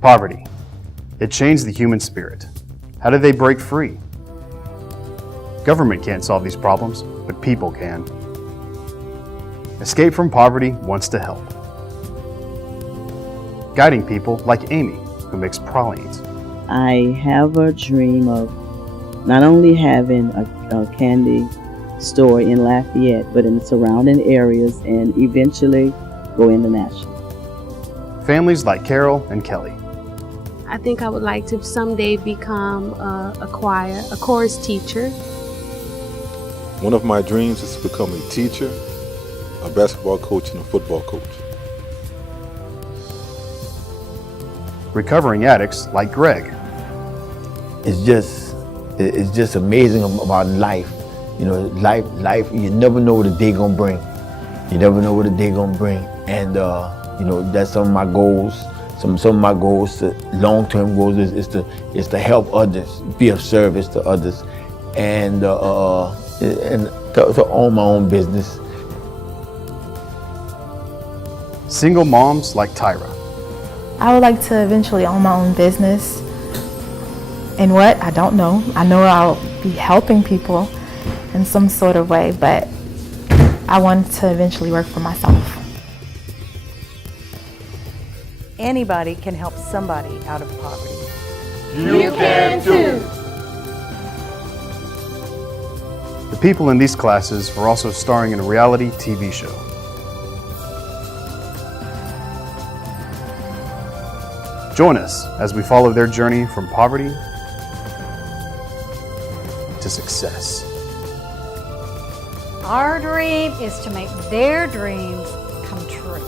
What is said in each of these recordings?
Poverty. It changed the human spirit. How did they break free? Government can't solve these problems, but people can. Escape from Poverty wants to help. Guiding people like Amy, who makes pralines. I have a dream of not only having a candy store in Lafayette, but in the surrounding areas, and eventually go international. Families like Carol and Kelly. I think I would like to someday become a chorus teacher. One of my dreams is to become a teacher, a basketball coach, and a football coach. Recovering addicts like Greg. It's just amazing about life. You know, life, you never know what a day gonna bring. You never know what a day gonna bring. And you know, that's some of my goals. Some of my goals, long-term goals, is to help others, be of service to others, and to own my own business. Single moms like Tyra. I would like to eventually own my own business. And what? I don't know. I know I'll be helping people in some sort of way, but I want to eventually work for myself. Anybody can help somebody out of poverty. You can too! The people in these classes are also starring in a reality TV show. Join us as we follow their journey from poverty to success. Our dream is to make their dreams come true.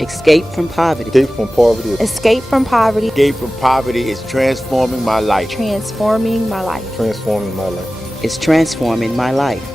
Escape from poverty. Escape from poverty. Escape from poverty. Escape from poverty is transforming my life. Transforming my life. Transforming my life. It's transforming my life.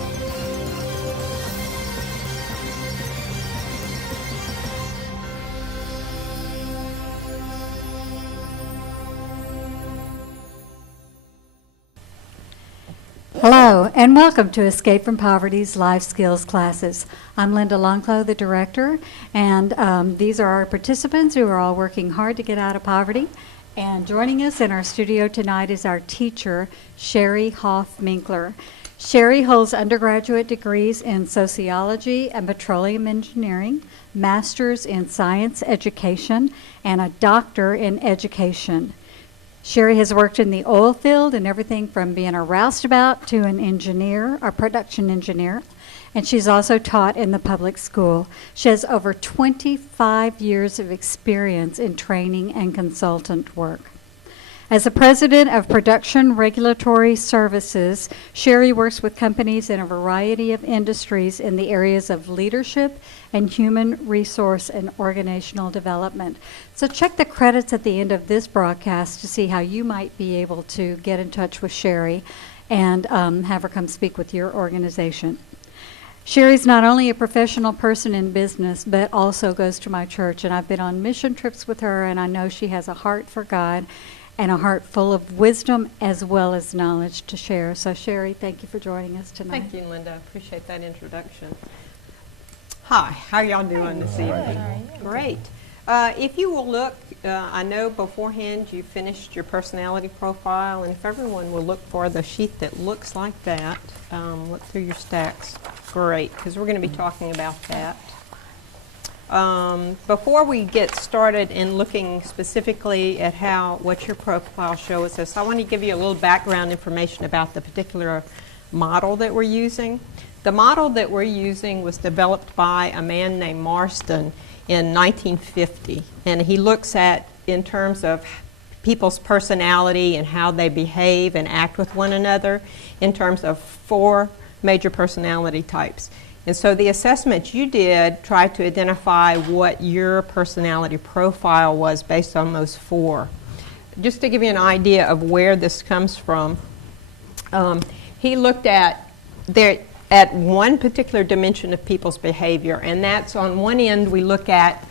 Hello, and welcome to Escape from Poverty's Life Skills classes. I'm Linda Longclough, the director, and these are our participants who are all working hard to get out of poverty. And joining us in our studio tonight is our teacher, Sherry Hoff-Minkler. Sherry holds undergraduate degrees in sociology and petroleum engineering, master's in science education, and a doctor in education. Sherry has worked in the oil field and everything from being a roustabout to an engineer, a production engineer, and she's also taught in the public school. She has over 25 years of experience in training and consultant work. As the president of Production Regulatory Services, Sherry works with companies in a variety of industries in the areas of leadership and human resource and organizational development. So check the credits at the end of this broadcast to see how you might be able to get in touch with Sherry and have her come speak with your organization. Sherry's not only a professional person in business, but also goes to my church, and I've been on mission trips with her, and I know she has a heart for God and a heart full of wisdom as well as knowledge to share. So Sherry, thank you for joining us tonight. Thank you, Linda. I appreciate that introduction. Hi, how are y'all doing this evening? Great. If you will look, I know beforehand you finished your personality profile, and if everyone will look for the sheet that looks like that, look through your stacks. Great, because we're going to be talking about that. Before we get started in looking specifically at what your profile shows us, I want to give you a little background information about the particular model that we're using. The model that we're using was developed by a man named Marston in 1950, and he looks at, in terms of people's personality and how they behave and act with one another, in terms of 4 major personality types. And so the assessment you did tried to identify what your personality profile was based on those 4. Just to give you an idea of where this comes from, he looked at one particular dimension of people's behavior, and that's on one end we look at,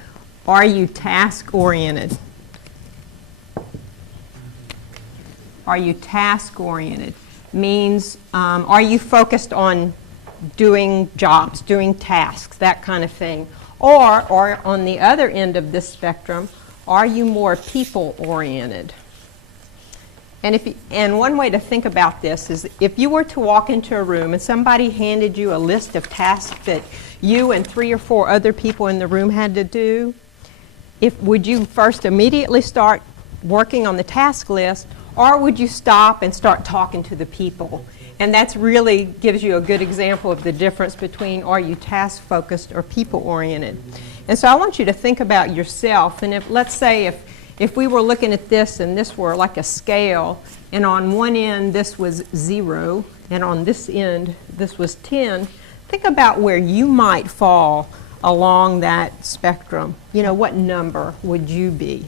are you task-oriented? Are you task-oriented? Means, are you focused on doing jobs, doing tasks, that kind of thing? Or on the other end of this spectrum, Are you more people-oriented? And one way to think about this is if you were to walk into a room and somebody handed you a list of tasks that you and 3 or 4 other people in the room had to do, would you first immediately start working on the task list, or would you stop and start talking to the people? And that's really gives you a good example of the difference between are you task-focused or people-oriented. And so I want you to think about yourself, and let's say if we were looking at this and this were like a scale, and on one end this was 0, and on this end this was 10, think about where you might fall along that spectrum. You know, what number would you be?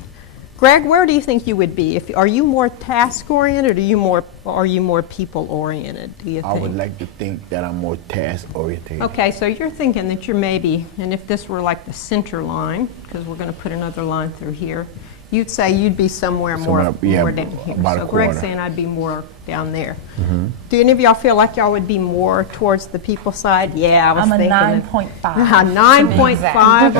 Greg, where do you think you would be? Are you more task-oriented, or are you more people-oriented, do you think? I would like to think that I'm more task-oriented. Okay, so you're thinking that you're maybe, and if this were like the center line, because we're going to put another line through here, you'd say you'd be somewhere more down here. So Greg's saying I'd be more down there. Mm-hmm. Do any of y'all feel like y'all would be more towards the people side? Yeah, I was thinking. I'm a 9.5. 9.5.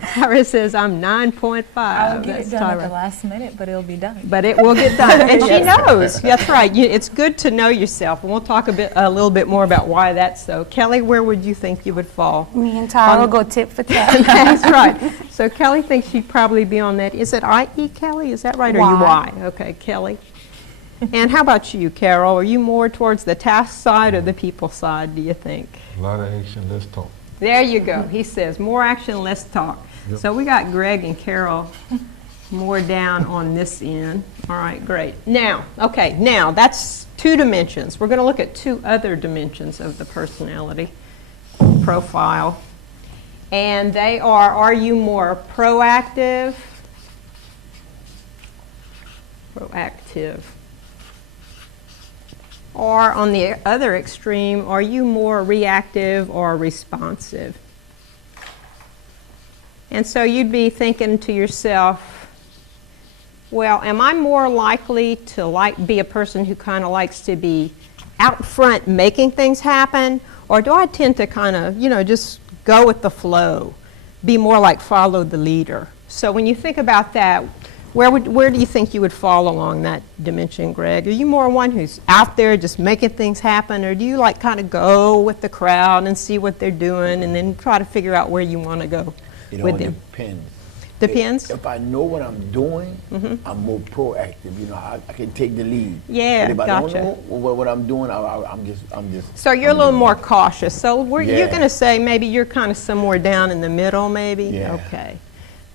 Tyra says I'm 9.5. I'll get it done at the last minute, but it'll be done. But it will get done, and she knows. That's right. It's good to know yourself, and we'll talk a little bit more about why that's so. Kelly, where would you think you would fall? Me and Tyra will go tit for tat. That's right. So Kelly thinks she'd probably be on that. Is it IE, Kelly? Is that right? Or you Y? Okay, Kelly. And how about you, Carol? Are you more towards the task side or the people side, do you think? A lot of action, less talk. There you go. He says more action, less talk. Yep. So we got Greg and Carol more down on this end. All right, great. Now that's 2 dimensions. We're going to look at 2 other dimensions of the personality profile. And they are you more proactive? Or on the other extreme, are you more reactive or responsive? And so you'd be thinking to yourself, well, am I more likely to be a person who kind of likes to be out front making things happen? Or do I tend to kind of, just go with the flow, be more like follow the leader? So when you think about that, where do you think you would fall along that dimension, Greg? Are you more one who's out there just making things happen, or do you like kind of go with the crowd and see what they're doing and then try to figure out where you want to go with them? It depends. Depends? If I know what I'm doing, I'm more proactive. I can take the lead. Yeah, but if gotcha. I don't know what I'm doing, I'm just. So you're a little more cautious. So you're going to say maybe you're kind of somewhere down in the middle, maybe? Yeah. Okay.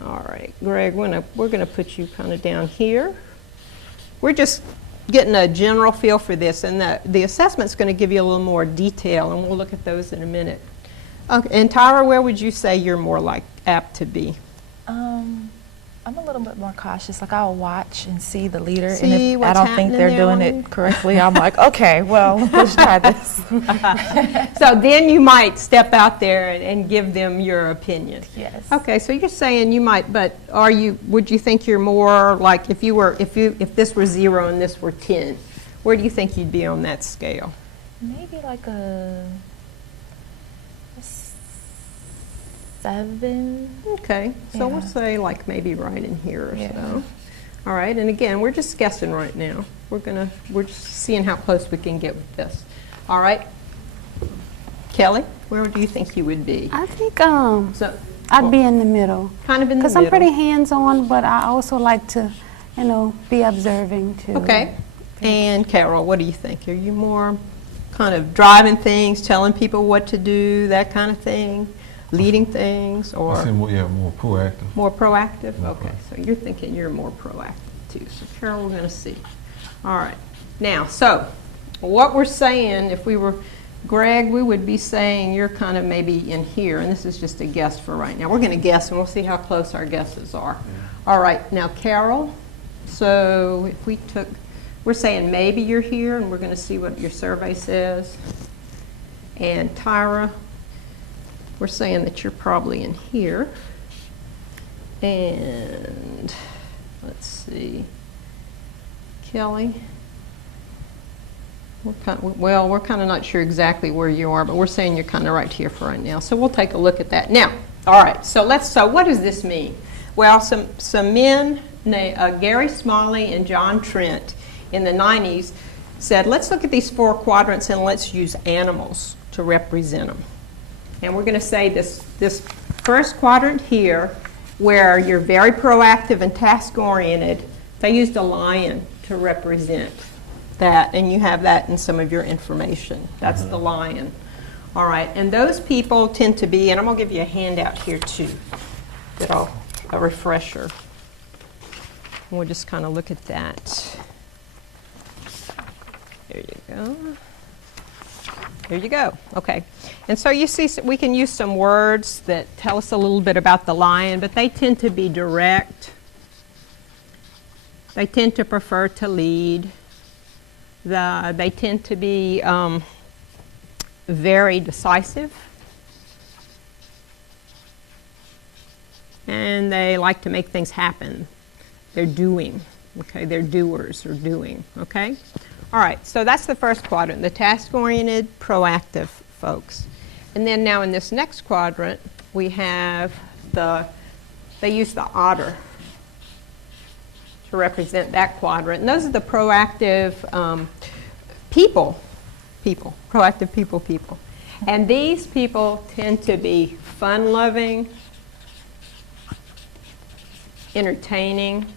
All right, Greg, we're going to put you kind of down here. We're just getting a general feel for this, and the assessment's going to give you a little more detail, and we'll look at those in a minute. Okay, and Tyra, where would you say you're more apt to be? I'm a little bit more cautious. Like, I'll watch and see the leader, and if what's I don't think they're doing it correctly, I'm like, okay, well, let's try this. So then you might step out there and give them your opinion. Yes. Okay, so you're saying you might, but would you think you're more like if this were 0 and this were 10, where do you think you'd be on that scale? Maybe like a 7. Okay, so we'll say like maybe right in here or so. All right, and again, we're just guessing right now. We're just seeing how close we can get with this. All right, Kelly, where do you think you would be? I think I'd be in the middle. Kind of in the middle. Because I'm pretty hands-on, but I also like to, be observing too. Okay, and Carol, what do you think? Are you more kind of driving things, telling people what to do, that kind of thing? Leading things, or I say more proactive. More proactive? Okay, so you're thinking you're more proactive too. So Carol, we're going to see. All right. Now, so what we're saying, if we were Greg, we would be saying you're kind of maybe in here, and this is just a guess for right now. We're going to guess, and we'll see how close our guesses are. All right. Now, Carol, so if we're saying maybe you're here, and we're going to see what your survey says. And Tyra, we're saying that you're probably in here. And let's see, Kelly, we're kind of not sure exactly where you are, but we're saying you're kind of right here for right now. So we'll take a look at that. Now, all right, so what does this mean? Well, some men, Gary Smalley and John Trent, in the 90s, said, let's look at these 4 quadrants and let's use animals to represent them. And we're going to say this first quadrant here, where you're very proactive and task-oriented, they used a lion to represent that, and you have that in some of your information. That's the lion. All right, and those people tend to be, and I'm going to give you a handout here too, a refresher. We'll just kind of look at that. There you go. There you go. Okay. And so you see we can use some words that tell us a little bit about the lion, but they tend to be direct. They tend to prefer to lead. They tend to be very decisive. And they like to make things happen. They're doing. Okay, they're doers or doing. Okay? All right, so that's the first quadrant, the task-oriented, proactive folks. And then now in this next quadrant, we have they use the otter to represent that quadrant. And those are the proactive proactive people. And these people tend to be fun-loving, entertaining,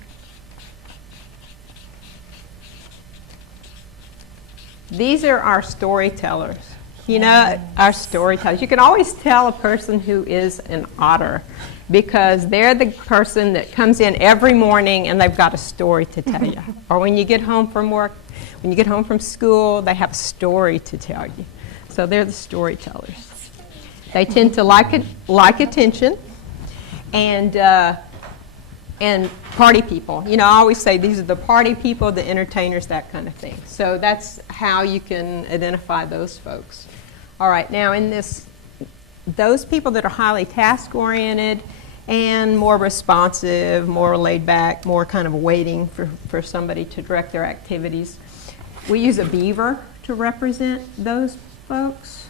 these are our storytellers. You know, our storytellers. You can always tell a person who is an otter because they're the person that comes in every morning and they've got a story to tell you. Or when you get home from work, when you get home from school, they have a story to tell you. So they're the storytellers. They tend to like attention and party people. You know, I always say these are the party people, the entertainers, that kind of thing. So that's how you can identify those folks. All right, now in those people that are highly task-oriented and more responsive, more laid back, more kind of waiting for somebody to direct their activities, we use a beaver to represent those folks.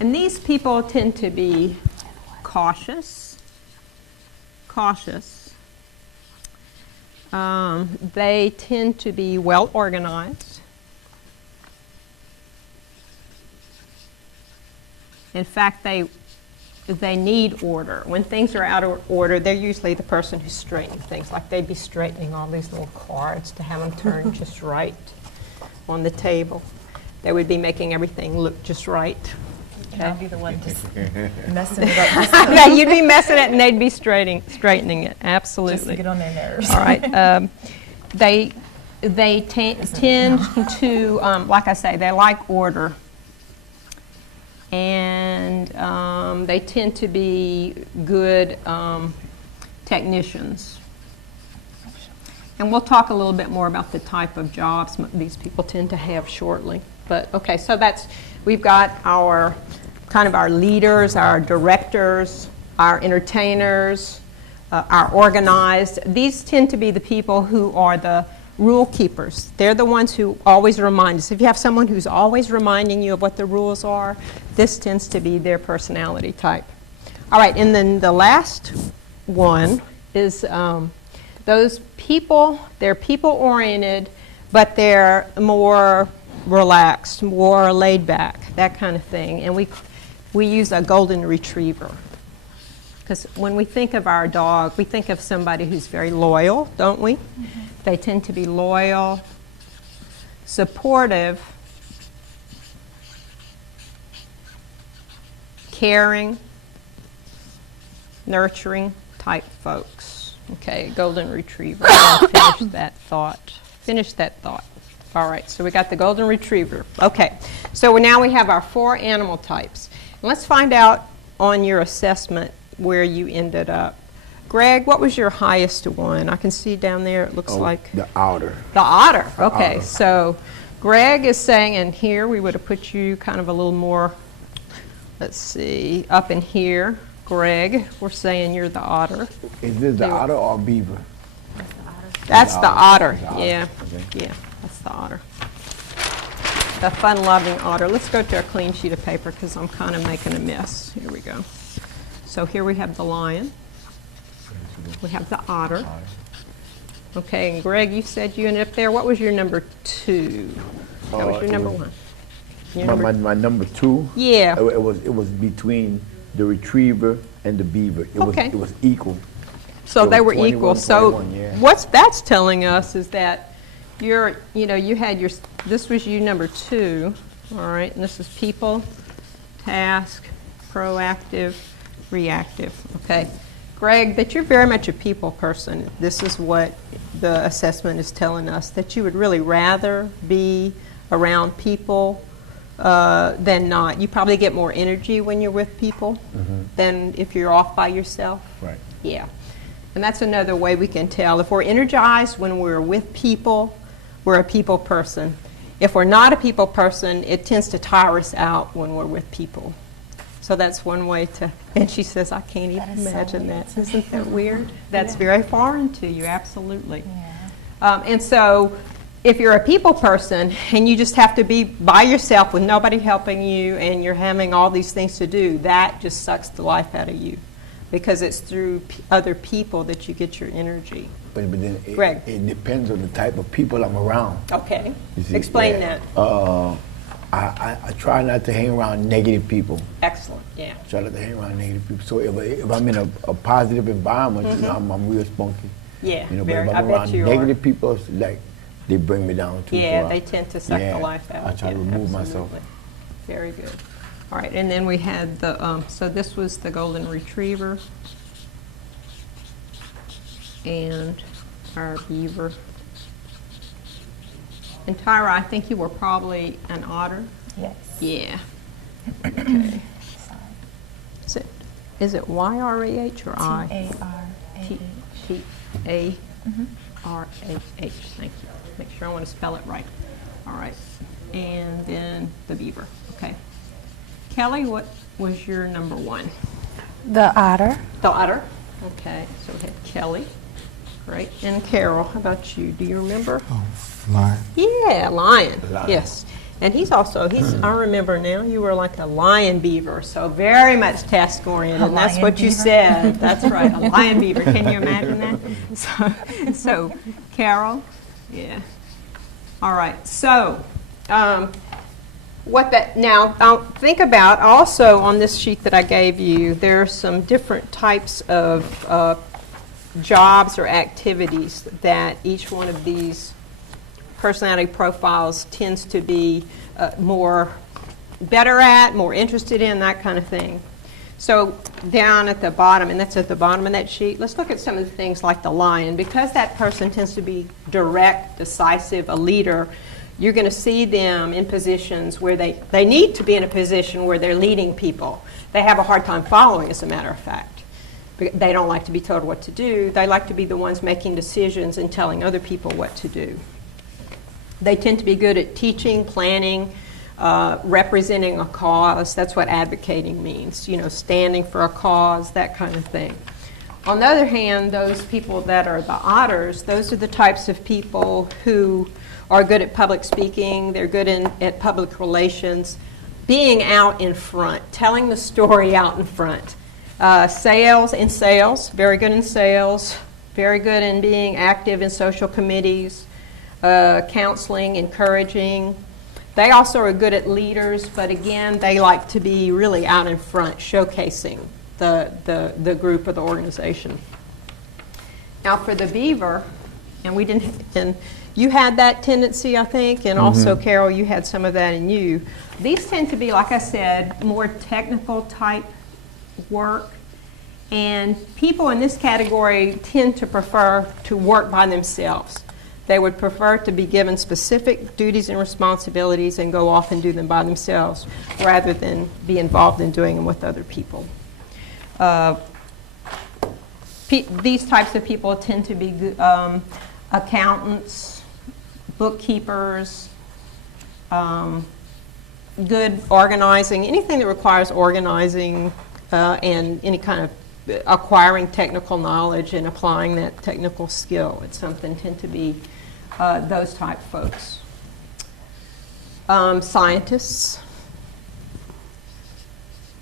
And these people tend to be cautious. They tend to be well organized. In fact, they need order. When things are out of order, they're usually the person who's straightening things. Like they'd be straightening all these little cards to have them turn just right on the table. They would be making everything look just right. Okay. I'd be the one just messing it up. Yeah, you'd be messing it and they'd be straightening it. Absolutely. Just to get on their nerves. All right. They tend to, like I say, they like order. And they tend to be good technicians. And we'll talk a little bit more about the type of jobs these people tend to have shortly. But okay, so we've got our leaders, our directors, our entertainers, our organized. These tend to be the people who are the rule keepers. They're the ones who always remind us. If you have someone who's always reminding you of what the rules are, this tends to be their personality type. All right, and then the last one is those people, they're people-oriented, but they're more relaxed, more laid back, that kind of thing. And we use a golden retriever. Because when we think of our dog, we think of somebody who's very loyal, don't we? Mm-hmm. They tend to be loyal, supportive, caring, nurturing type folks. Okay, golden retriever. I'll finish that thought. All right, so we got the golden retriever. Okay, so now we have our 4 animal types. And let's find out on your assessment where you ended up. Greg, what was your highest one? I can see down there it looks like... The otter. The otter, okay. Otter. So Greg is saying, and here we would have put you kind of a little more, let's see, up in here. Greg, we're saying you're the otter. Is this the otter or beaver? That's the otter. Okay. Yeah, that's the otter. The fun-loving otter. Let's go to a clean sheet of paper because I'm kind of making a mess. Here we go. So here we have the lion. We have the otter. Okay, and Greg, you said you ended up there. What was your number 2? That was your number 1. My number 2. Yeah. It was between the retriever and the beaver. It was equal. So they were 21, equal. So 21, yeah. what that's telling us is that you had your, this was you number 2, all right, and this is people, task, proactive, reactive, okay. Greg, that you're very much a people person. This is what the assessment is telling us, that you would really rather be around people than not. You probably get more energy when you're with people than if you're off by yourself. Right. Yeah. And that's another way we can tell. If we're energized when we're with people, we're a people person. If we're not a people person, it tends to tire us out when we're with people. So that's one way to, and she says, I can't even imagine that. Isn't that weird? That's very foreign to you, absolutely. Yeah. And so if you're a people person and you just have to be by yourself with nobody helping you and you're having all these things to do, that just sucks the life out of you, because it's through other people that you get your energy. But then Greg. It depends on the type of people I'm around. Okay. See, explain that. I try not to hang around negative people. Excellent, yeah. Try not to hang around negative people. So if I'm in a positive environment, you know, I'm real spunky. Yeah, you know, very, but if I'm around negative people, it's like they bring me down too. Yeah, so they tend to suck the life out. I try to remove myself. Very good. All right, and then we had the, so this was the golden retriever and our beaver. And Tyra, I think you were probably an otter? Yes. Yeah. Okay. Is it Y-R-A-H or I? T-A-R-A-H. T-A-R-A-H. Thank you. Make sure I want to spell it right. All right. And then the beaver. Okay. Kelly, what was your number 1? The otter. The otter. Okay. So we had Kelly. Great. And Carol, how about you? Do you remember? Oh, lion. Yeah, lion. Yes. And he's I remember now, you were like a lion beaver, so very much task oriented, and that's what you said. That's right, a lion beaver. Can you imagine that? So Carol, yeah. All right, so now think about also on this sheet that I gave you, there are some different types of jobs or activities that each one of these personality profiles tends to be better at, more interested in, that kind of thing. So down at the bottom, and that's at the bottom of that sheet, let's look at some of the things like the lion. Because that person tends to be direct, decisive, a leader, you're going to see them in positions where they need to be in a position where they're leading people. They have a hard time following, as a matter of fact. They don't like to be told what to do. They like to be the ones making decisions and telling other people what to do. They tend to be good at teaching, planning, representing a cause. That's what advocating means, you know, standing for a cause, that kind of thing. On the other hand, those people that are the otters, those are the types of people who are good at public speaking. They're good at public relations, being out in front, telling the story out in front. Sales, very good in sales, very good in being active in social committees, counseling, encouraging. They also are good at leaders, but again, they like to be really out in front, showcasing the group or the organization. Now for the beaver, and you had that tendency, I think, and also Carol, you had some of that in you. These tend to be, like I said, more technical type work, and people in this category tend to prefer to work by themselves. They would prefer to be given specific duties and responsibilities and go off and do them by themselves rather than be involved in doing them with other people. These types of people tend to be accountants, bookkeepers, good organizing, anything that requires organizing and any kind of acquiring technical knowledge and applying that technical skill. It's something tend to be those type folks. Scientists,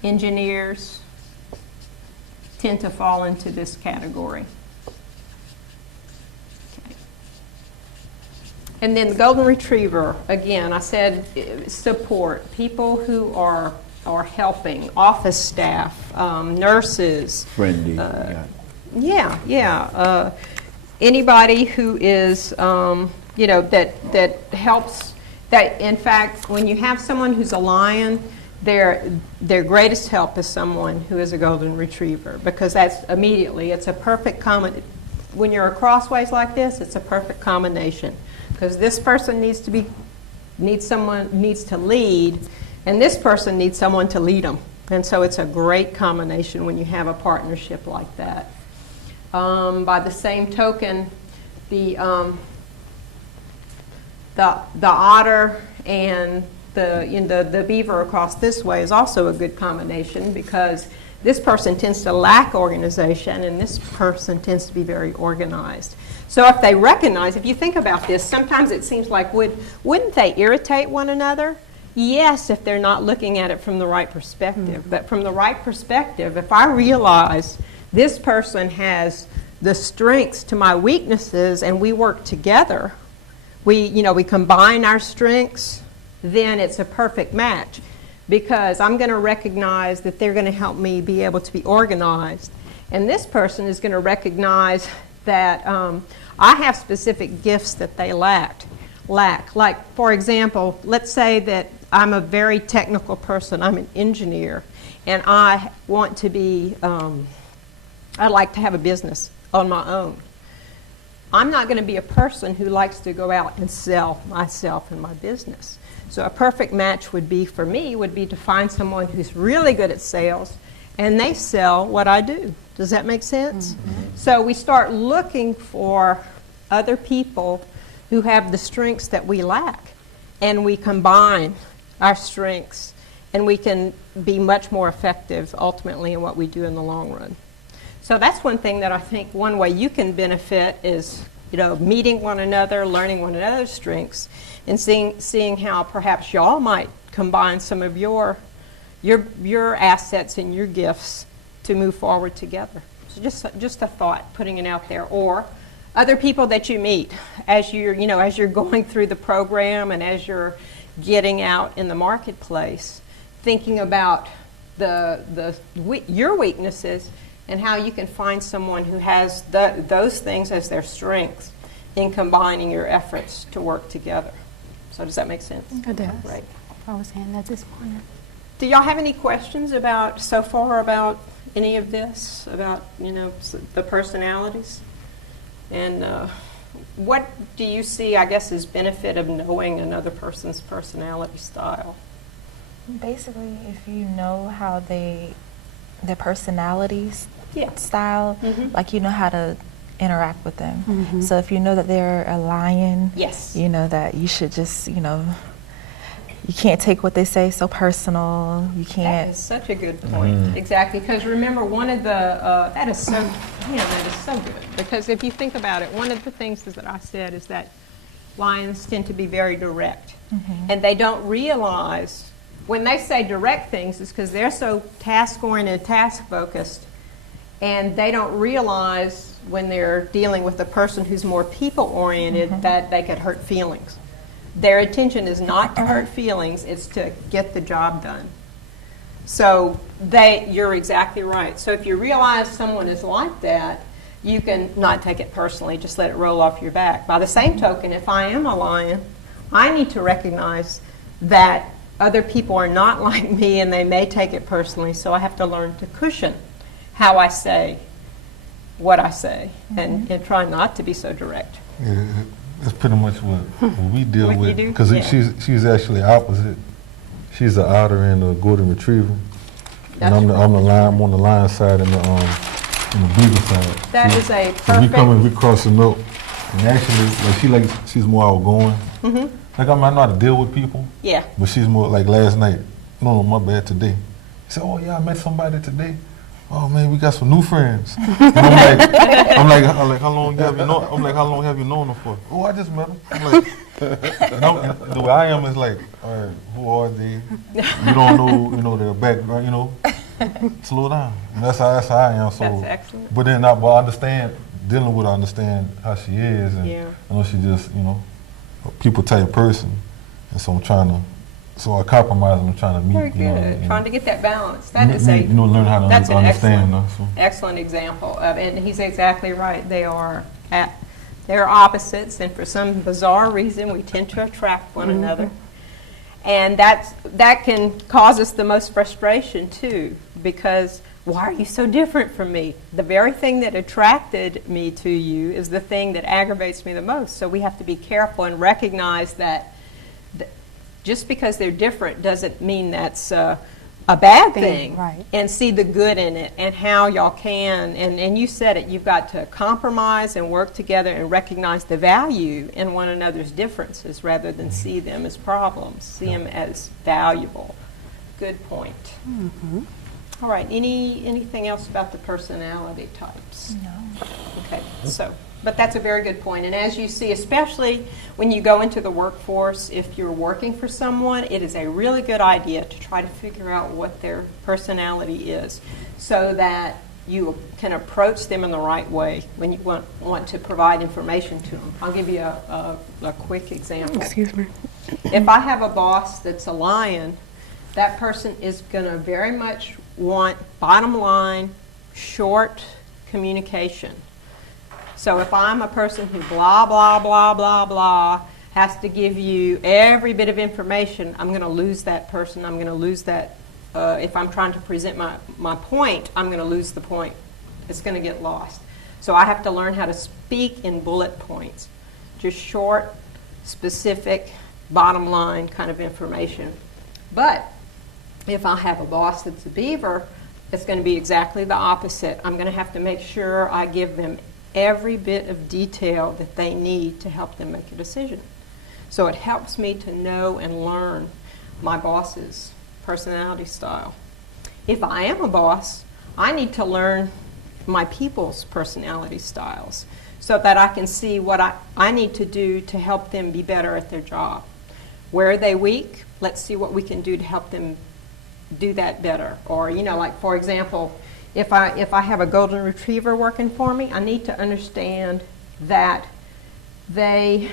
engineers tend to fall into this category. And then the golden retriever, again, I said support, people who are helping, office staff, nurses. Friendly. Anybody who is, that helps, that in fact, when you have someone who's a lion, their greatest help is someone who is a golden retriever, because that's immediately, it's a perfect when you're crossways like this, it's a perfect combination, because this person needs to lead, and this person needs someone to lead them. And so it's a great combination when you have a partnership like that. By the same token, the otter and the beaver across this way is also a good combination, because this person tends to lack organization and this person tends to be very organized. So if they recognize, if you think about this, sometimes it seems like wouldn't they irritate one another? Yes, if they're not looking at it from the right perspective. But from the right perspective, if I realize this person has the strengths to my weaknesses and we work together, we combine our strengths, then it's a perfect match, because I'm going to recognize that they're going to help me be able to be organized. And this person is going to recognize that I have specific gifts that they lack. Like, for example, let's say that I'm a very technical person, I'm an engineer, and I want to be, I'd like to have a business on my own. I'm not going to be a person who likes to go out and sell myself and my business. So a perfect match would be, for me, would be to find someone who's really good at sales and they sell what I do. Does that make sense? Mm-hmm. So we start looking for other people who have the strengths that we lack, and we combine our strengths, and we can be much more effective ultimately in what we do in the long run. So that's one thing that I think one way you can benefit is, meeting one another, learning one another's strengths, and seeing how perhaps y'all might combine some of your assets and your gifts to move forward together. So just a thought, putting it out there. Or other people that you meet as you're going through the program and as you're getting out in the marketplace, thinking about your weaknesses and how you can find someone who has those things as their strengths in combining your efforts to work together. So does that make sense? It does. Right. I was saying at this point. Do y'all have any questions about any of this, about the personalities? And what do you see, I guess, as benefit of knowing another person's personality style? Basically, if you know how their personalities style, like you know how to interact with them. Mm-hmm. So if you know that they're a lion, yes, you know that you should just, you can't take what they say so personal. You can't. That is such a good point. Mm-hmm. Exactly, because remember, one of the that is so good. Because if you think about it, one of the things that I said is that lions tend to be very direct, and they don't realize when they say direct things is because they're so task-oriented, task-focused, and they don't realize when they're dealing with a person who's more people-oriented that they could hurt feelings. Their intention is not to hurt feelings, it's to get the job done. So you're exactly right. So if you realize someone is like that, you can not take it personally, just let it roll off your back. By the same token, if I am a lion, I need to recognize that other people are not like me and they may take it personally, so I have to learn to cushion how I say what I say and try not to be so direct. Yeah, that's pretty much what we deal with, because she's actually opposite. She's an otter and a golden retriever, and I'm on the lion side and the beaver side. That is a perfect. We crossing up, and actually, she's more outgoing. Mm-hmm. Like I know how to deal with people. Yeah. But she's more like last night. No, my bad. Today. She said, "Oh yeah, I met somebody today. Oh man, we got some new friends." And I'm like, how long have you known? I'm like, how long have you known them for? Oh, I just met them. I'm like, and the way I am is like, all right, who are they? You don't know, their background. Slow down. And that's how I am. So, that's excellent. But then, I understand dealing with her. I understand how she is, and I know she just, people type person, and so I compromise. I'm trying to meet. Very good. You know, trying to get that balance. That is learn how to that's understand. An excellent example of, and he's exactly right. They're opposites, and for some bizarre reason, we tend to attract one another. And that can cause us the most frustration too, because why are you so different from me? The very thing that attracted me to you is the thing that aggravates me the most. So we have to be careful and recognize that just because they're different doesn't mean that's a bad thing. Right. And see the good in it and how y'all can. And you said it, you've got to compromise and work together and recognize the value in one another's differences rather than see them as problems. See them as valuable. Good point. Mm-hmm. All right, anything else about the personality types? No. Okay, but that's a very good point. And as you see, especially when you go into the workforce, if you're working for someone, it is a really good idea to try to figure out what their personality is so that you can approach them in the right way when you want to provide information to them. I'll give you a quick example. Excuse me. If I have a boss that's a lion, that person is going to very much want, bottom line, short communication. So if I'm a person who blah, blah, blah, blah, blah, has to give you every bit of information, I'm going to lose that person. I'm going to lose that. If I'm trying to present my point, I'm going to lose the point. It's going to get lost. So I have to learn how to speak in bullet points, just short, specific, bottom line kind of information. But if I have a boss that's a beaver, it's going to be exactly the opposite. I'm going to have to make sure I give them every bit of detail that they need to help them make a decision. So it helps me to know and learn my boss's personality style. If I am a boss, I need to learn my people's personality styles so that I can see what I need to do to help them be better at their job. Where are they weak? Let's see what we can do to help them do that better. Or, like for example, if I have a golden retriever working for me, I need to understand that they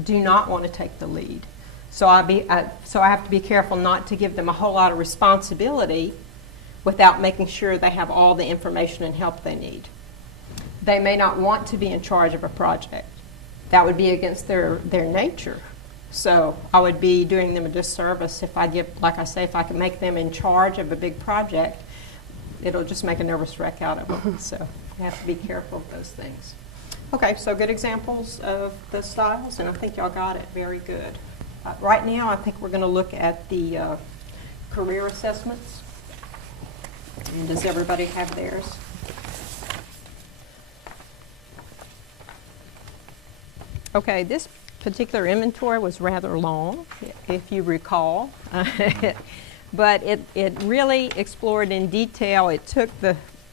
do not want to take the lead. So I have to be careful not to give them a whole lot of responsibility without making sure they have all the information and help they need. They may not want to be in charge of a project. That would be against their nature. So I would be doing them a disservice if I if I can make them in charge of a big project, it'll just make a nervous wreck out of them. So you have to be careful of those things. Okay, so good examples of the styles, and I think y'all got it very good. Right now, I think we're going to look at the career assessments. And does everybody have theirs? Okay, this particular inventory was rather long, if you recall, but it really explored in detail. It took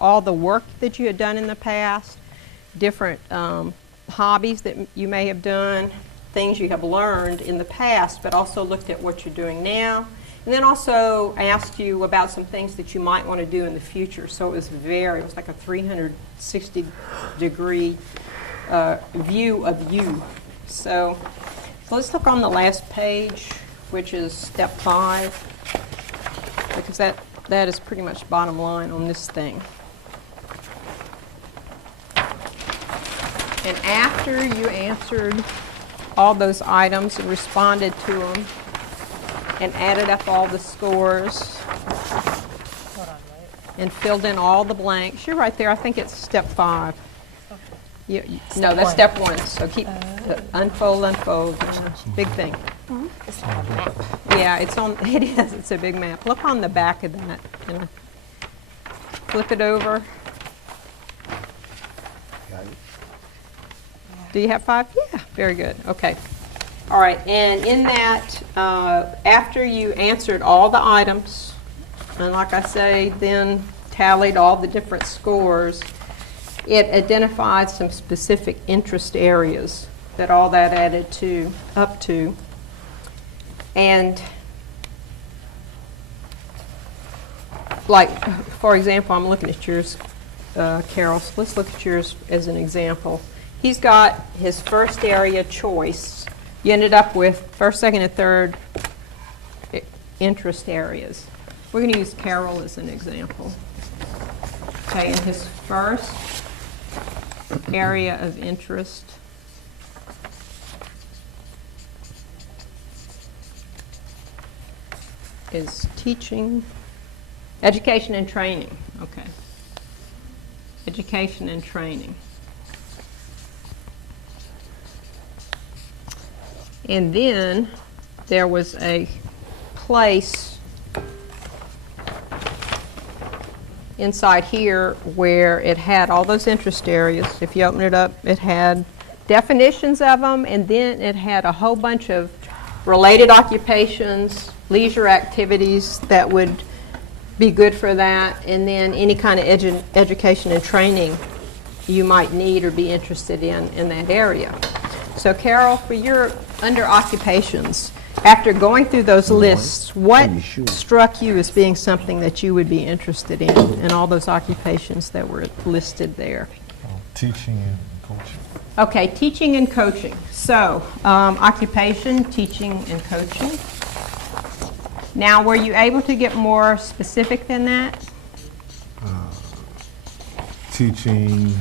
all the work that you had done in the past, different hobbies that you may have done, things you have learned in the past, but also looked at what you're doing now, and then also asked you about some things that you might want to do in the future. So it was like a 360-degree view of you. So let's look on the last page, which is step 5, because that is pretty much bottom line on this thing. And after you answered all those items and responded to them and added up all the scores and filled in all the blanks, you're right there. I think it's step 5. No, that's step 1. So keep unfold. Big thing. It's not a map. Yeah, it is. It's a big map. Look on the back of that. Flip it over. Do you have 5? Yeah, very good. Okay. All right, and in that, after you answered all the items, and like I say, then tallied all the different scores, it identified some specific interest areas that all that added up to. And like, for example, I'm looking at yours, Carol, so let's look at yours as an example. He's got his first area choice you ended up with first, second, and third interest areas. We're going to use Carol as an example. Okay, and his first area of interest is teaching, education and training. Okay. Education and training. And then there was a place inside here where it had all those interest areas. If you open it up, it had definitions of them, and then it had a whole bunch of related occupations, leisure activities that would be good for that, and then any kind of education and training you might need or be interested in that area. So Carol, for your under occupations, after going through those lists, what struck you as being something that you would be interested in all those occupations that were listed there? Teaching and coaching. Okay, teaching and coaching. So, occupation, teaching, and coaching. Now, were you able to get more specific than that? Teaching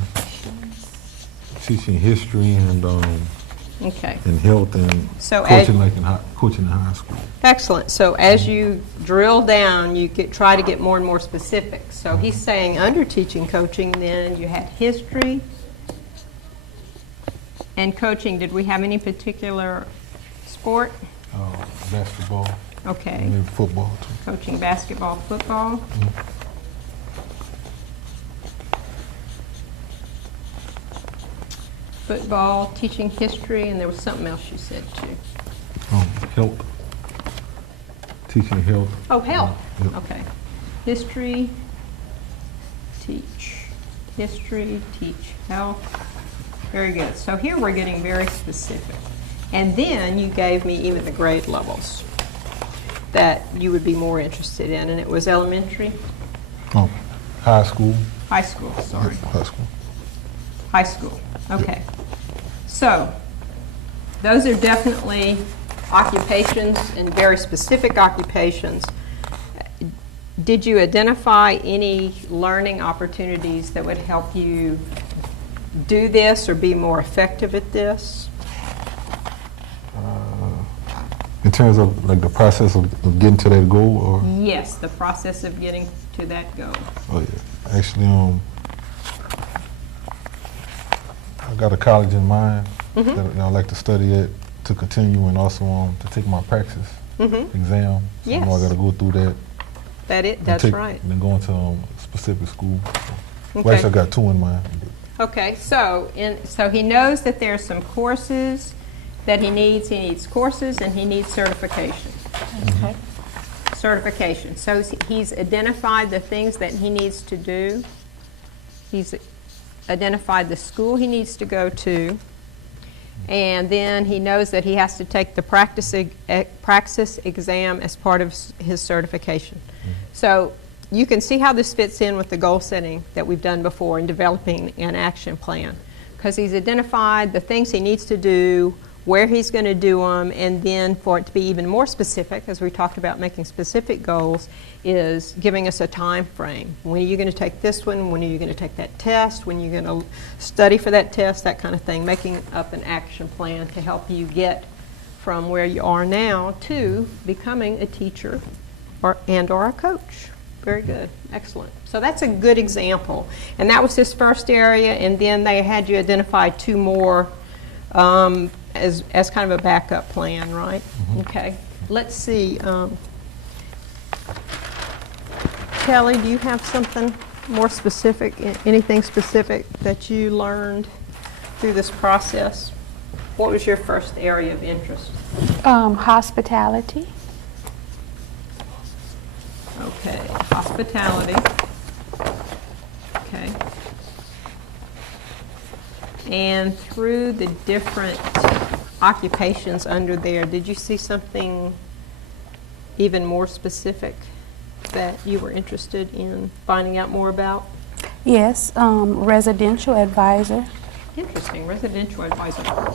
history and okay. And health and So coaching, coaching in high school. Excellent. So as you drill down, you try to get more and more specific. So he's saying under teaching coaching, then you had history and coaching. Did we have any particular sport? Basketball. Okay. And maybe football too. Coaching basketball, football. Mm-hmm. Football, teaching history, and there was something else you said too. Health. Teaching health. Oh, health. Yep. Okay. History, teach health. Very good. So here we're getting very specific. And then you gave me even the grade levels that you would be more interested in, and it was elementary? High school. High school, sorry. High school. High school, okay. So, those are definitely occupations and very specific occupations. Did you identify any learning opportunities that would help you do this or be more effective at this? In terms of like the process of getting to that goal, or? Yes, the process of getting to that goal. Oh yeah, actually, I got a college in mind that I'd like to study at to continue, and also to take my praxis exam. So Yes. I know I got to go through that. That's right. And then go into a specific school. So. Okay. Well, actually, I got two in mind. Okay, so he knows that there's some courses that he needs. He needs courses and he needs certification. Okay. Certification. So he's identified the things that he needs to do. He's identified the school he needs to go to. And then he knows that he has to take the praxis exam as part of his certification. So you can see how this fits in with the goal setting that we've done before in developing an action plan. Because he's identified the things he needs to do, where he's going to do them, and then for it to be even more specific, as we talked about making specific goals, is giving us a time frame. When are you going to take this one? When are you going to take that test? When are you going to study for that test? That kind of thing. Making up an action plan to help you get from where you are now to becoming a teacher or a coach. Very good. Excellent. So that's a good example. And that was his first area, and then they had you identify two more as kind of a backup plan, right? Okay. Let's see. Kelly, do you have something more specific, anything specific that you learned through this process? What was your first area of interest? Hospitality. Okay, hospitality. Okay. And through the different occupations under there, did you see something even more specific that you were interested in finding out more about? Yes, residential advisor. Interesting, residential advisor.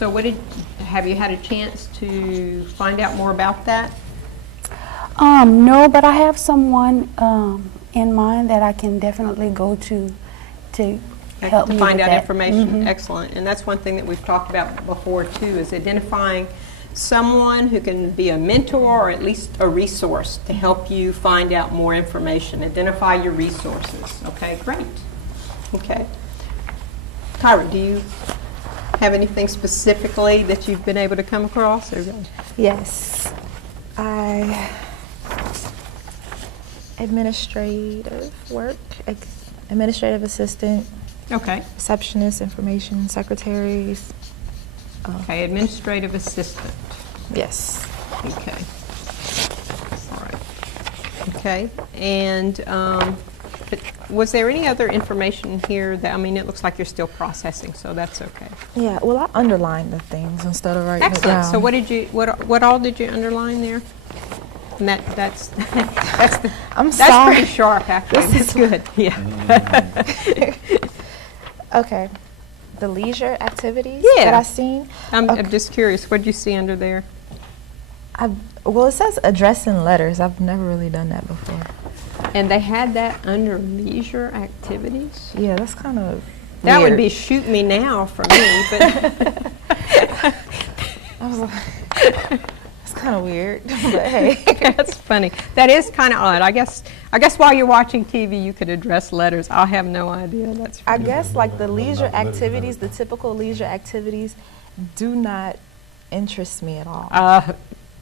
So have you had a chance to find out more about that? No, but I have someone in mind that I can definitely go to help to me find with out that. information. Excellent. And that's one thing that we've talked about before too, is identifying someone who can be a mentor or at least a resource to help you find out more information. Identify your resources. Okay, great. Okay. Tyra, do you have anything specifically that you've been able to come across? Yes. Administrative work, administrative assistant. Okay. Receptionist, information secretaries. Okay, administrative assistant. Yes. Okay. All right. Okay. And but was there any other information here that, I mean, it looks like you're still processing, so that's okay. Yeah. Well, I underlined the things instead of writing it down. Excellent. So what all did you underline there? And that's pretty sharp, actually. That's good. Yeah. Okay. The leisure activities Yeah. that I've seen. I'm just curious, what did you see under there? Well, it says addressing letters. I've never really done that before. And they had that under leisure activities? Yeah, that's kind of That weird. would be shoot me now for me, but I was like, it's kind of weird, but hey. That's funny. That is kind of odd. I guess while you're watching TV, you could address letters. I have no idea. That's I funny. guess like the leisure activities, the typical leisure activities, do not interest me at all.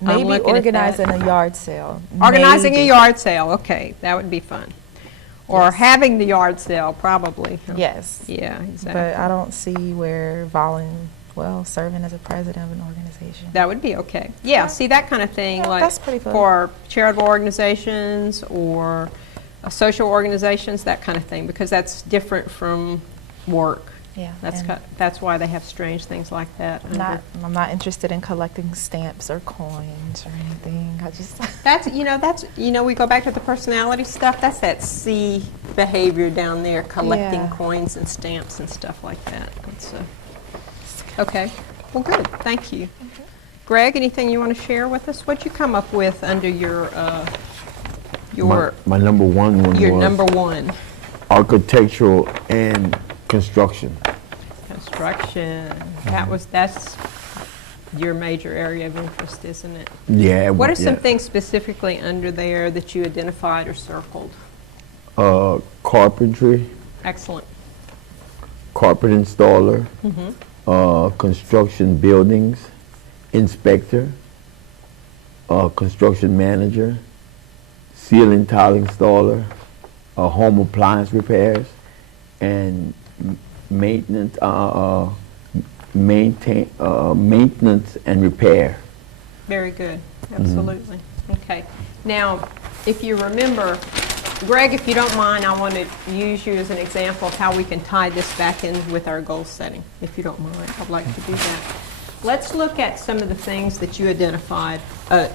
Maybe looking at organizing a yard sale. Organizing Maybe. a yard sale. Okay, that would be fun. Or Yes. having the yard sale, probably. Yes. Yeah, exactly. But I don't see where serving as a president of an organization. That would be okay. Yeah, see that kind of thing, like that's pretty cool. for charitable organizations or social organizations, that kind of thing, because that's different from work. Yeah. That's why they have strange things like that. I'm not interested in collecting stamps or coins or anything. I just we go back to the personality stuff. That's that C behavior down there, collecting Yeah. coins and stamps and stuff like that. Okay. Well, good. Thank you. Greg, anything you want to share with us? What'd you come up with under your my number one was number one? Architectural and construction. Construction. That's your major area of interest, isn't it? Yeah. What are some things specifically under there that you identified or circled? Carpentry, Excellent. carpet installer, construction buildings, inspector, construction manager, ceiling tile installer, home appliance repairs, and maintenance and repair. Very good. Absolutely. Okay. Now, if you remember, Greg, if you don't mind, I want to use you as an example of how we can tie this back in with our goal setting. If you don't mind, I'd like to do that. Let's look at some of the things that you identified,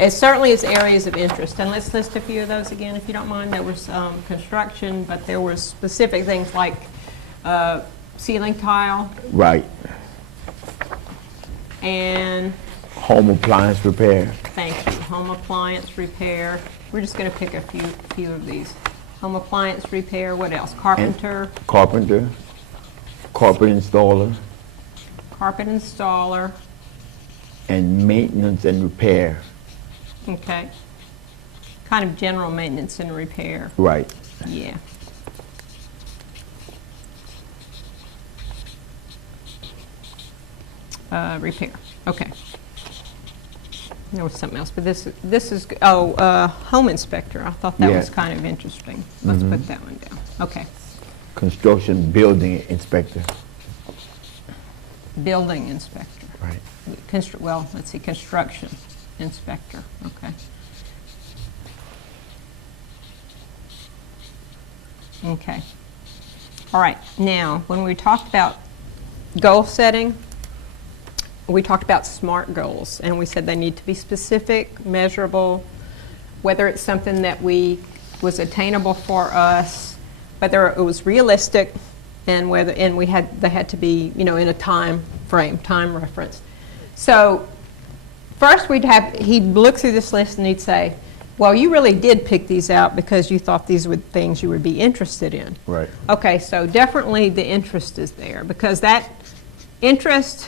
certainly as areas of interest. And let's list a few of those again, if you don't mind. There was construction, but there were specific things like ceiling tile. Right. And home appliance repair. thank you. Home appliance repair. We're just going to pick a few of these. Home appliance repair. What else? Carpenter. Carpenter. Carpet installer. Carpet installer. And maintenance and repair. Okay. Kind of general maintenance and repair. Right. Yeah. Repair. Okay. There was something else, but this is home inspector. I thought that was kind of interesting. Let's put that one down. Okay. Construction building inspector. Building inspector. Right. Let's see, construction inspector. Okay. Okay. All right. Now, when we talked about goal setting, we talked about SMART goals, and we said they need to be specific, measurable, whether it's something that was attainable for us, whether it was realistic, and they had to be, in a time frame, time reference. So first he'd look through this list and he'd say, well, you really did pick these out because you thought these were things you would be interested in. Right. Okay, so definitely the interest is there, because that interest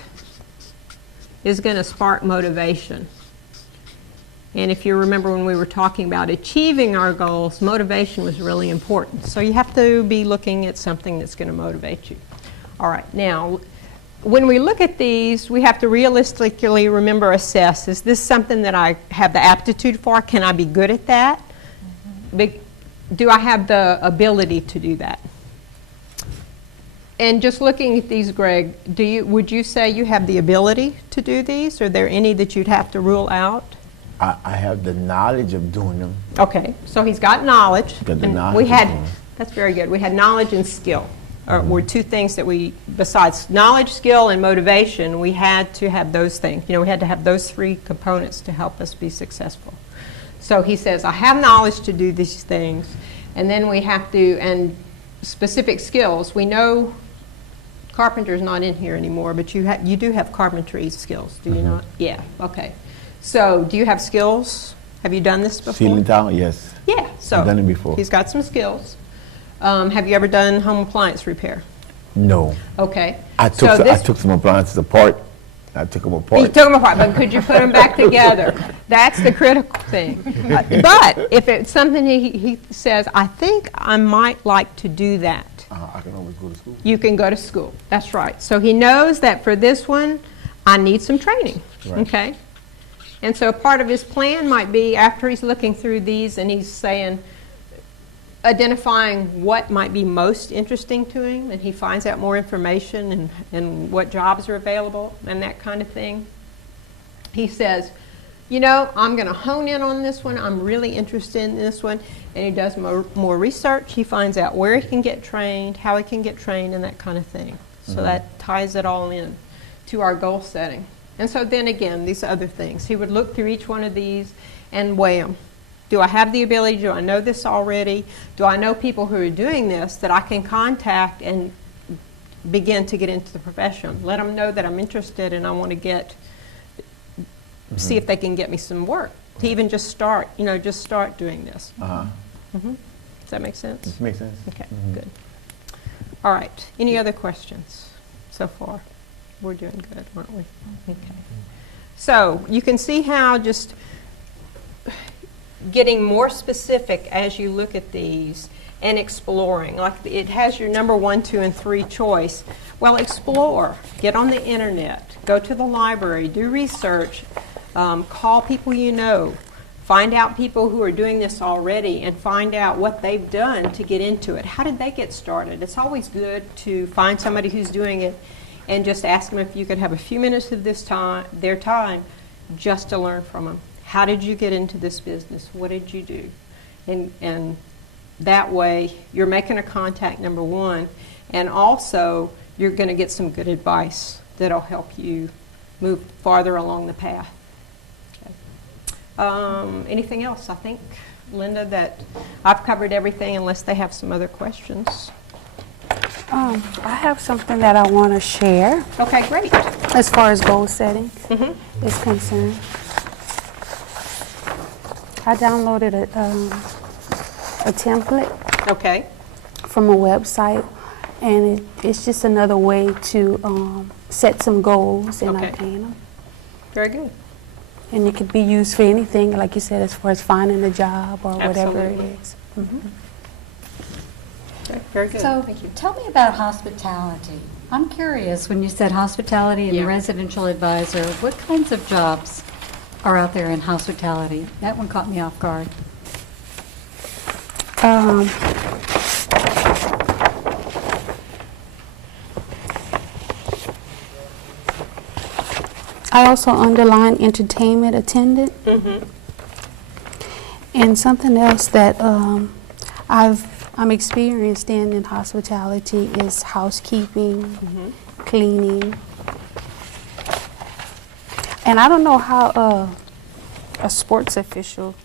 is going to spark motivation. And if you remember when we were talking about achieving our goals, motivation was really important. So you have to be looking at something that's going to motivate you. All right, now, when we look at these, we have to realistically remember, assess, is this something that I have the aptitude for? Can I be good at that? Do I have the ability to do that? And just looking at these, Greg, would you say you have the ability to do these? Are there any that you'd have to rule out? I have the knowledge of doing them. Okay, so he's got knowledge. Got the and knowledge that's very good. We had knowledge and skill. Were two things that besides knowledge, skill, and motivation, we had to have those things. You know, we had to have those three components to help us be successful. So he says, I have knowledge to do these things, and then we have to, and specific skills. We know carpenter's not in here anymore, but you do have carpentry skills, do you not? Yeah, okay. So do you have skills? Have you done this before? Ceiling tile, yes. Yeah, so I've done it before. He's got some skills. Have you ever done home appliance repair? No. Okay. I took some appliances apart. I took them apart. You took them apart, but could you put them back together? That's the critical thing. But if it's something he says, I think I might like to do that. I can always go to school. You can go to school. That's right. So he knows that for this one, I need some training. Right. Okay. And so part of his plan might be, after he's looking through these and he's saying, identifying what might be most interesting to him, and he finds out more information and what jobs are available and that kind of thing. He says, you know, I'm going to hone in on this one. I'm really interested in this one. And he does more research. He finds out where he can get trained, how he can get trained, and that kind of thing. So that ties it all in to our goal setting. And so then again, these other things. He would look through each one of these and weigh them. Do I have the ability? Do I know this already? Do I know people who are doing this that I can contact and begin to get into the profession? Let them know that I'm interested and I want to see if they can get me some work to even just start, start doing this. Does that make sense? It makes sense. Okay, good. All right. Any other questions so far? We're doing good, aren't we? Okay. So you can see how just getting more specific as you look at these and exploring. Like it has your number 1, 2, and 3 choice. Well, explore. Get on the internet. Go to the library. Do research. Call people you know. Find out people who are doing this already and find out what they've done to get into it. How did they get started? It's always good to find somebody who's doing it and just ask them if you could have a few minutes of their time just to learn from them. How did you get into this business? What did you do? And that way you're making a contact, number 1, and also you're going to get some good advice that'll help you move farther along the path. Okay. Anything else? I think, Linda, that I've covered everything unless they have some other questions. I have something that I want to share. Okay, great. As far as goal setting is concerned. I downloaded a template from a website, and it's just another way to set some goals and obtain them. Very good. And it could be used for anything, like you said, as far as finding a job or whatever it is. Okay, very good. So thank you. Tell me about hospitality. I'm curious, when you said hospitality and residential advisor, what kinds of jobs are out there in hospitality? That one caught me off guard. I also underline entertainment attendant. And something else that I'm experienced in hospitality is housekeeping, cleaning. And I don't know how a sports official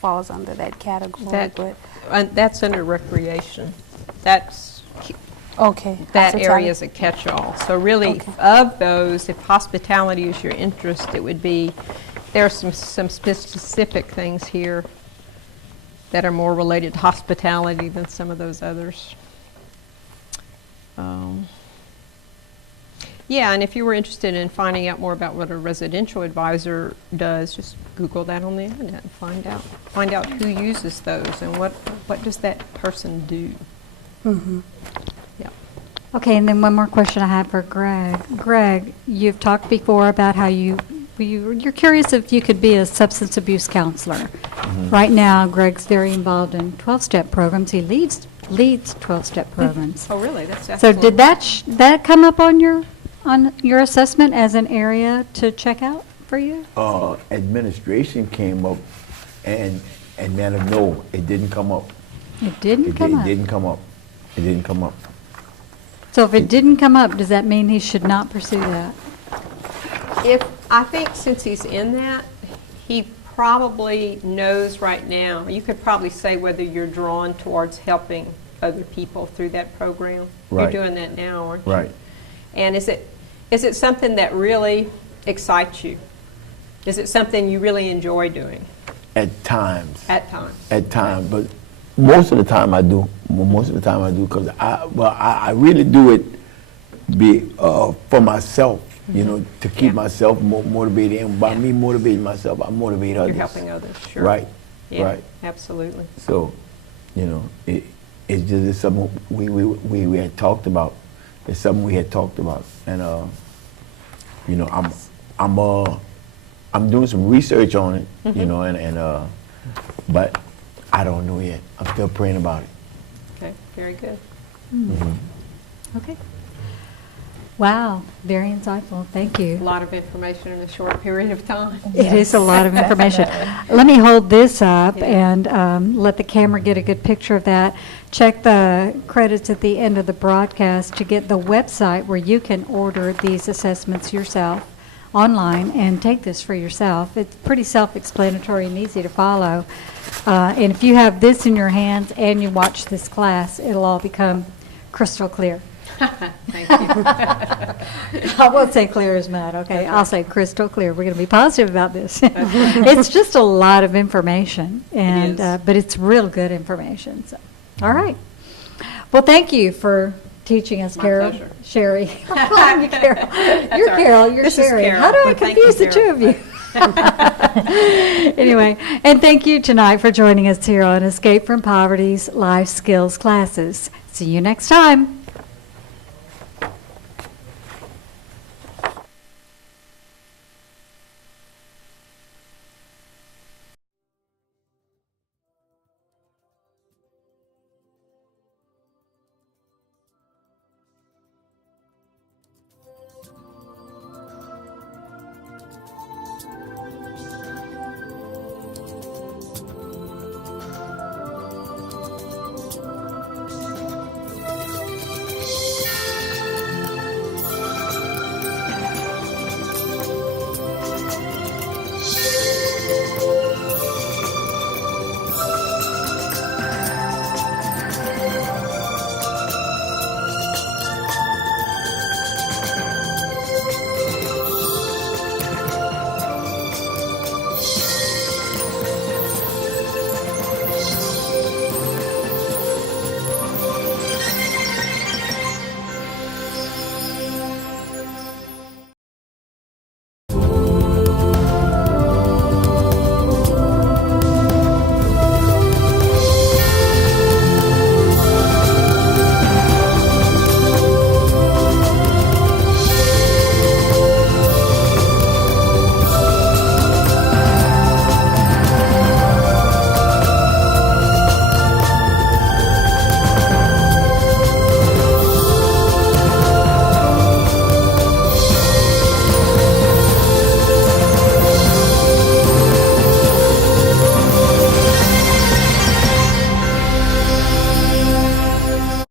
falls under that category. That's under recreation. That's Okay. That area is a catch-all. So really, of those, if hospitality is your interest, it would be, there are some specific things here that are more related to hospitality than some of those others. Yeah, and if you were interested in finding out more about what a residential advisor does, just Google that on the internet and find out who uses those and what does that person do. Mm-hmm. Yeah. Okay, and then one more question I have for Greg. Greg, you've talked before about how you're curious if you could be a substance abuse counselor. Mm-hmm. Right now, Greg's very involved in 12-step programs. He leads 12-step programs. Oh, really? That's So excellent. did that come up on your assessment as an area to check out for you? Administration came up, and then no, it didn't come up. It didn't come up. It didn't come up. It didn't come up. So if it didn't come up, does that mean he should not pursue that? I think since he's in that, he probably knows right now. You could probably say whether you're drawn towards helping other people through that program. Right. You're doing that now, aren't you? Right. And is it something that really excites you? Is it something you really enjoy doing? At times. At times. At times, but most of the time I do. Most of the time I do, because I really do it for myself. You know, to keep myself motivated, and by me motivating myself, I motivate others. You're helping others, sure. Right. Yeah, right. Absolutely. So, you know, it's something we had talked about. It's something we had talked about, and you know, I'm doing some research on it. Mm-hmm. You know, but I don't know yet. I'm still praying about it. Okay. Very good. Mm-hmm. Okay. Wow, very insightful. Thank you. A lot of information in a short period of time. It is a lot of information. Let me hold this up and let the camera get a good picture of that. Check the credits at the end of the broadcast to get the website where you can order these assessments yourself online and take this for yourself. It's pretty self-explanatory and easy to follow. And if you have this in your hands and you watch this class, it'll all become crystal clear. Thank you. I won't say clear as mud, okay? I'll say crystal clear. We're going to be positive about this. It's just a lot of information, and but it's real good information. So, all right. Well, thank you for teaching us, Carol. Pleasure. Sherry. I'm calling you Carol. You're right. Carol. You're This is Sherry. Carol. How do I Well, thank confuse you, the two of you? Anyway, and thank you tonight for joining us here on Escape from Poverty's Life Skills classes. See you next time.